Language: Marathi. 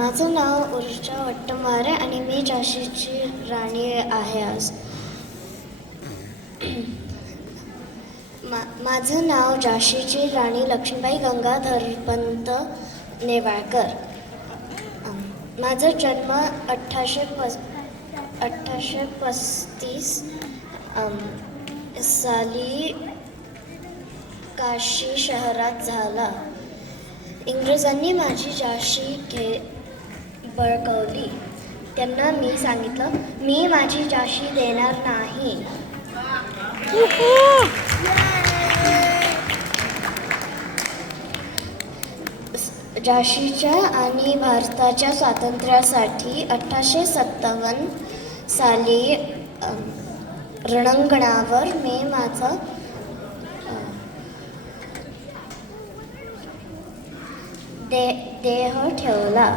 माझं नाव ऊर्जा वट्टमारे आणि मी झाशीची राणी आहे आज. माझं नाव झाशीची राणी लक्ष्मीबाई गंगाधरपंत नेवाळकर. माझा जन्म 1835 साली काशी शहरात झाला. इंग्रजांनी माझी झाशी बळकावली. त्यांना मी सांगितलं, मी माझी झाशी देणार नाही. झाशीच्या आणि भारताच्या स्वातंत्र्यासाठी 1857 साली रणांगणावर मी माझा देह ठेवला.